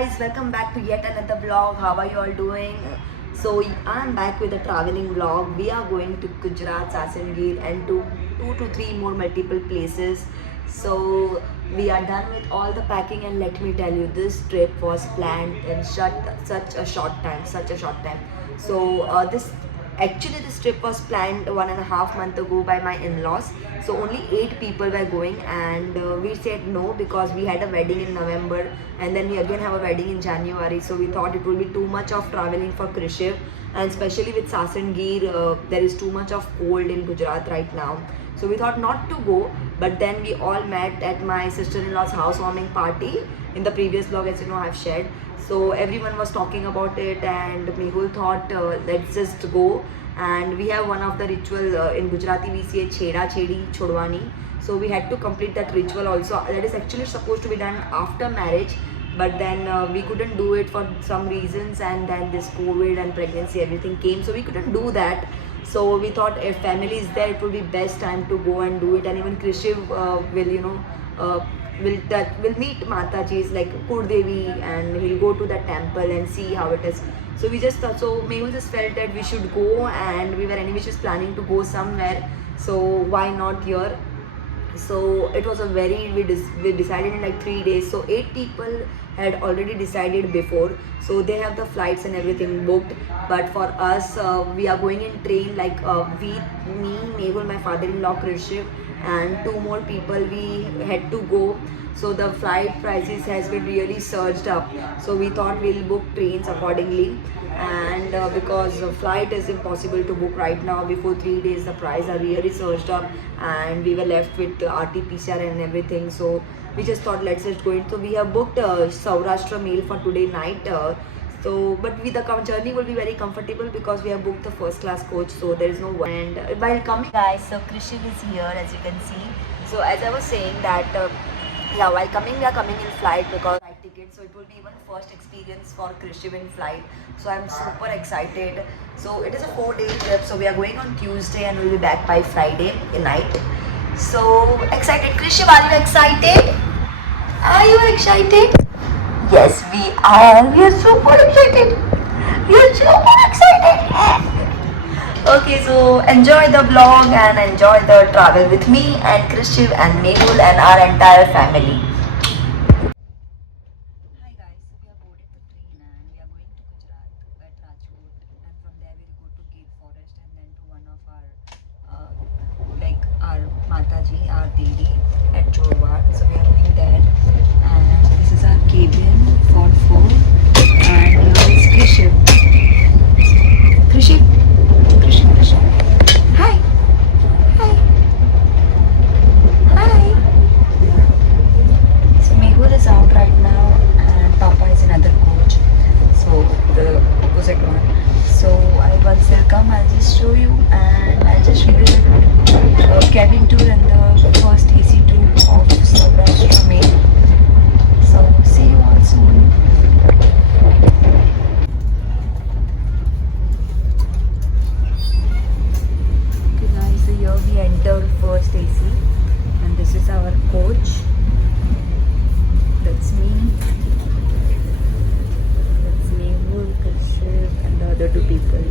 guys, welcome back to yet another vlog. How are you all doing? So I'm back with a traveling vlog. We are going to Gujarat, Sasangir and to 2 to 3 more multiple places. So we are done with all the packing and let me tell you, this trip was planned in such a short time, So this trip was planned 1.5 months ago by my in-laws. So only 8 people were going, and we said no because we had a wedding in November, and then we again have a wedding in January. So we thought it will be too much of traveling for Krishiv, and especially with Sasangir, there is too much of cold in Gujarat right now. So we thought not to go, but then we all met at my sister-in-law's housewarming party. In the previous vlog, as you know, I've shared. So everyone was talking about it, and Mehul thought, let's just go. And we have one of the ritual in Gujarati, we say Chheda Chhedi Chodwani. So we had to complete that ritual also. That is actually supposed to be done after marriage, but then we couldn't do it for some reasons, and then this COVID and pregnancy, everything came, so we couldn't do that. So we thought if family is there, it would be best time to go and do it. And even Krishiv will meet Mataji's like Kurdevi, and he'll go to the temple and see how it is. So we just thought, so Mehul just felt that we should go, and we were anyway just planning to go somewhere, so why not here? So it was a very, we decided in like 3 days. So 8 people had already decided before, so they have the flights and everything booked. But for us, we are going in train, like me, Mehul, my father-in-law Krishiv, and 2 more people we had to go. So the flight prices has been really surged up, so we thought we'll book trains accordingly. And because flight is impossible to book right now, before 3 days the price are really surged up, and we were left with RT-PCR and everything. So we just thought let's just go in. So we have booked Saurashtra Mail for today night. But the journey will be very comfortable because we have booked the first class coach, so there is no worry. And while coming, guys, so Krishiv is here, as you can see. So as I was saying that while coming, we are coming in flight because flight ticket, so it will be even first experience for Krishiv in flight. So I'm super excited. So it is a 4-day trip, so we are going on Tuesday and we'll be back by Friday night. So excited. Krishiv, are you excited? Are you excited? Yes, we are. We are super excited. We are super excited. Okay, so enjoy the vlog and enjoy the travel with me and Krishiv and Mehul and our entire family. Hi guys, so we have boarded the train and we are going to Gujarat at Rajkot, and from there we'll go to Gate Forest and then to one of our our Mataji, our Devi at Jorwad. So we are going there, and this is our cabin for 4, and here is Krishiv. Krishiv. Hi. Hi. Hi. So Mehul is out right now and Papa is in other coach. So the opposite one. So once they'll come, I'll just show you, and I'll just show you the cabin tour and the first AC tour of Saurashtra Mail. So see you all soon. Here we enter first AC, and this is our coach. That's me. That's Mehul, Krishiv, and the other 2 people.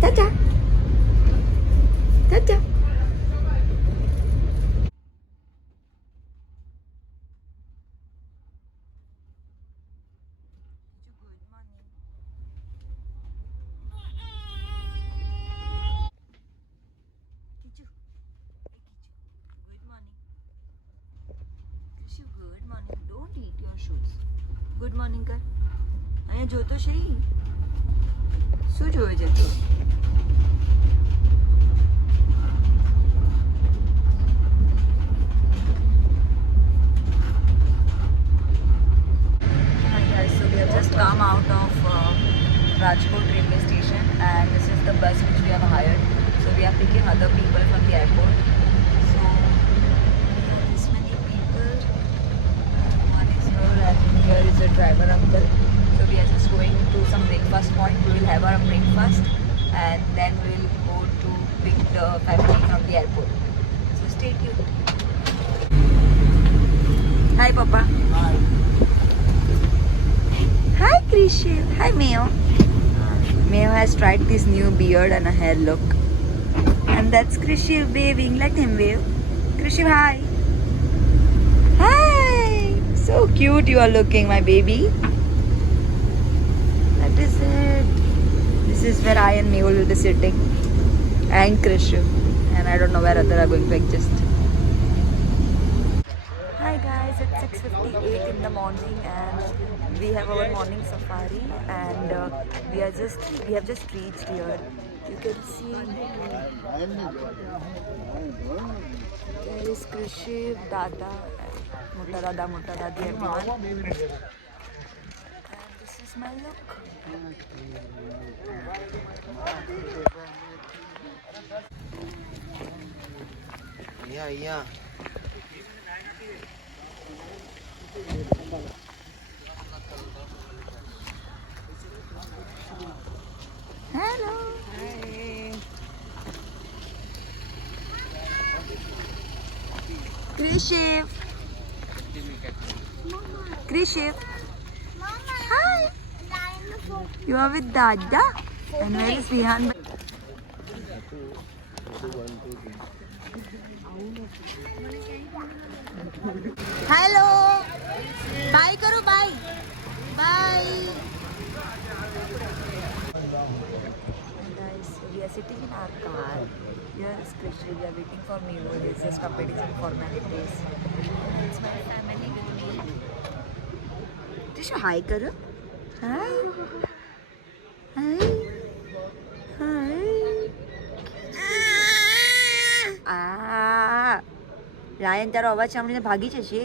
Tata. Tata. Good morning. Don't eat your shoes. Good morning, kar. અહીંયા જોતો છે શું જોવે છે તું? Hi guys, so we have just come out of Rajkot railway station, and this is the bus which we have hired. So we are picking other people from the airport. So this many people. One is here, and here is the driver uncle. So we are just going to some breakfast point. We will have our breakfast, and then we will go to pick the family from the airport. So stay tuned. Hi, Papa. Hi, Krishiv. Hi, Meo. Meo has tried this new beard and a hair look. And that's Krishiv waving. Let him wave. Krishiv, hi. Hi. So cute you are looking, my baby. That is it. This is where I and Mehul will be sitting. And Krishiv. And I don't know where other are going to exist. Hi guys, it's 6:58 in the morning and we have our morning safari and we have just reached here. You can see there is Krishiv, Dada, Mutta Dada, Mutta Dadi, everyone. And this is my look. Yeah, yeah. Hello. Hi. Krishiv. Krishiv. Hi. You are with Dada. And where is Vihan? Hello bye करो bye bye guys, we are sitting in our car. Here is Krishna. We are waiting for me. It's just competition formalities. It's my family with me. Krisha, hi karo. Hi. Hi. Hi. Lion તારો અવાજ સાંભળીને ભાગી જશે.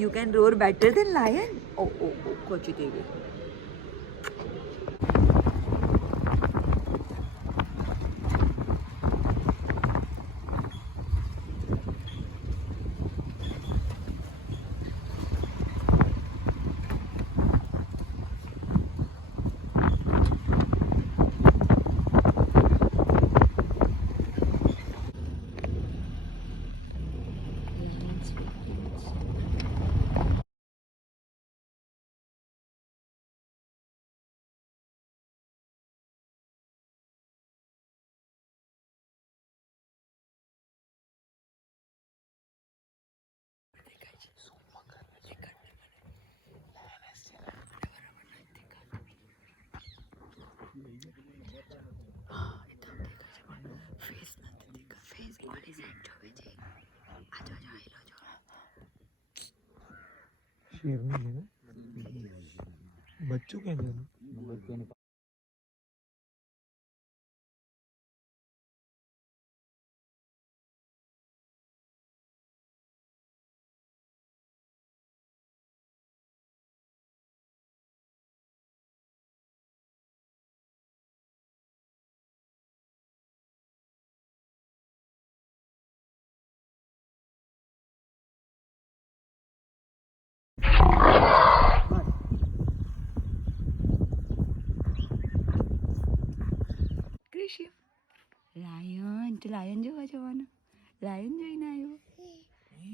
You can roar better than lion. Oh, Kochi દેવી. शेरनी है ना बच्चों के अंदर Krisha. Lion. To lion જોવા જવાનું. Lion જોઈને આવ્યો.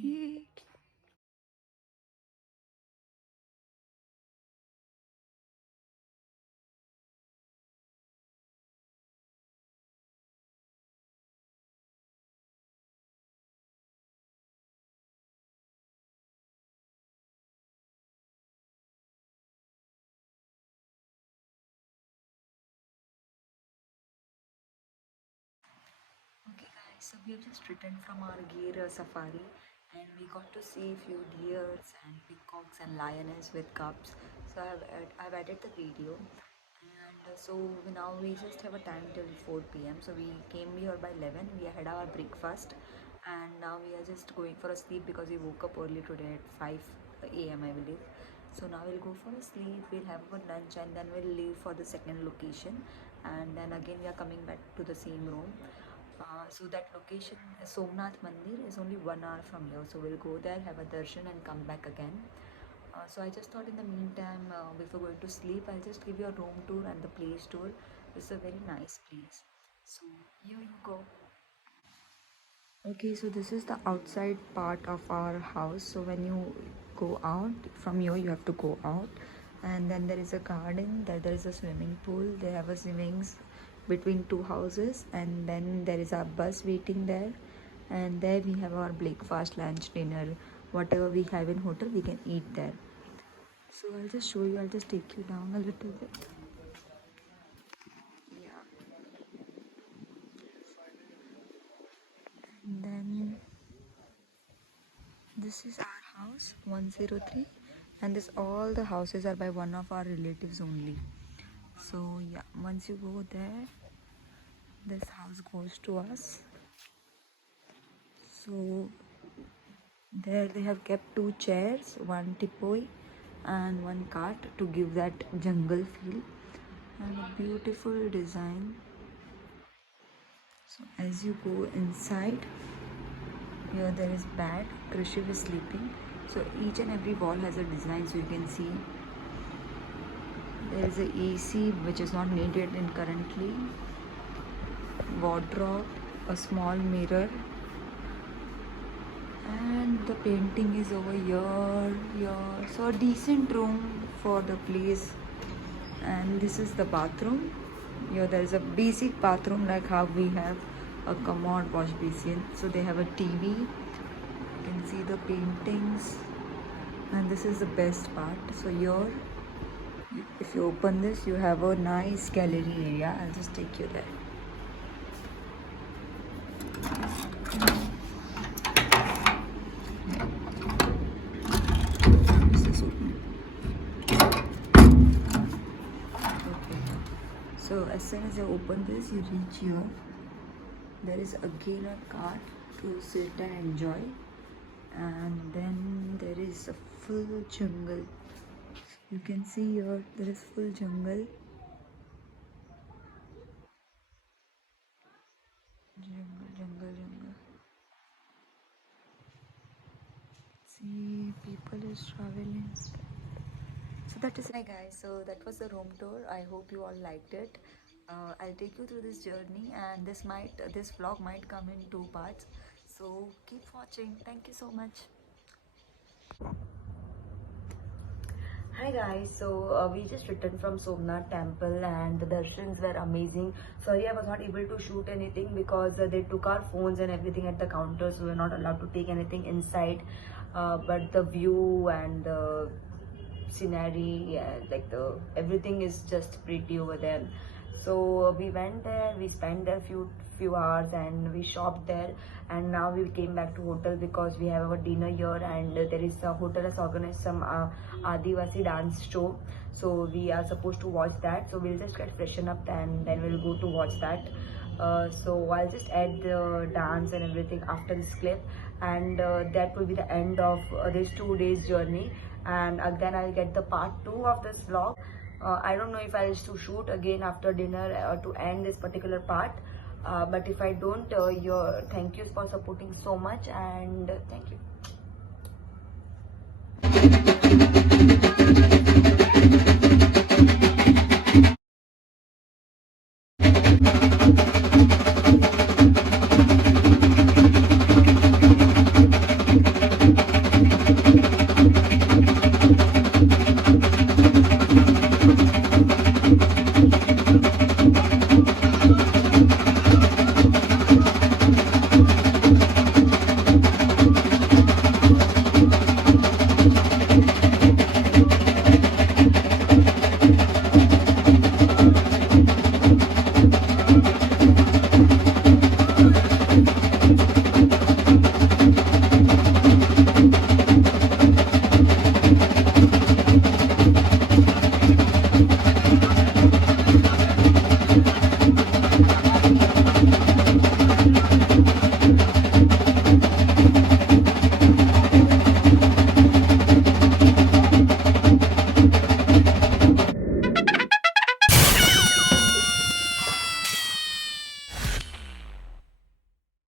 Yeah. Okay guys, so we have just returned from our Gir safari and we got to see a few deers and peacocks and lioness with cubs. So I've added the video and now we just have a time till 4 p.m. So we came here by 11, we had our breakfast and now we are just going for a sleep because we woke up early today at 5 a.m. I believe. So now we'll go for a sleep, we'll have our lunch and then we'll leave for the second location and then again we are coming back to the same room. So that location, Somnath Mandir, is only 1 hour from here. So we'll go there, have a darshan, and come back again. So I just thought in the meantime, before going to sleep, I'll just give you a room tour and the place tour. It's a very nice place. So here you go. Okay, so this is the outside part of our house. So when you go out from here, you have to go out, and then there is a garden. There is a swimming pool. They have a swimmings between two houses, and then there is a bus waiting there, and there we have our breakfast, lunch, dinner, whatever we have in hotel, we can eat there. So I'll just show you. I'll just take you down a little bit. Yeah. And then this is our house 103, and this all the houses are by one of our relatives only. So yeah, once you go there, this house goes to us. So there they have kept two chairs, one tipoy and one cart to give that jungle feel, and a beautiful design. So as you go inside, here there is bed, Krishiv is sleeping. So each and every wall has a design, so you can see there is a AC which is not needed in currently, wardrobe, a small mirror, and the painting is over here. So a decent room for the place. And this is the bathroom. Here there is a basic bathroom like how we have a commode, wash basin. So they have a TV. You can see the paintings, and this is the best part. So here, if you open this, you have a nice gallery area. I'll just take you there. This is open. Okay. So as soon as you open this, you reach here. There is again a cart to sit and enjoy, and then there is a full jungle. You can see here there is full jungle. Jungle. See, people is traveling. So that is, hi guys, so that was the room tour. I hope you all liked it. I'll take you through this journey, and this vlog might come in 2 parts, so keep watching. Thank you so much. Hi guys, so we just returned from Somnath temple, and the darshans were amazing. Sorry I was not able to shoot anything because they took our phones and everything at the counter, so we're not allowed to take anything inside. But the view and the scenery, yeah, like everything is just pretty over there. So we went there, we spent there few hours, and we shopped there, and now we came back to hotel because we have our dinner here, and there is a hotel has organized some Adivasi dance show, so we are supposed to watch that. So we'll just get freshen up, and then we'll go to watch that. So I'll just add the dance and everything after this clip, and that will be the end of this 2 days journey. And again I'll get the part 2 of this vlog. I don't know if I'll shoot again after dinner to end this particular part, but if I don't, thank you for supporting so much, and thank you.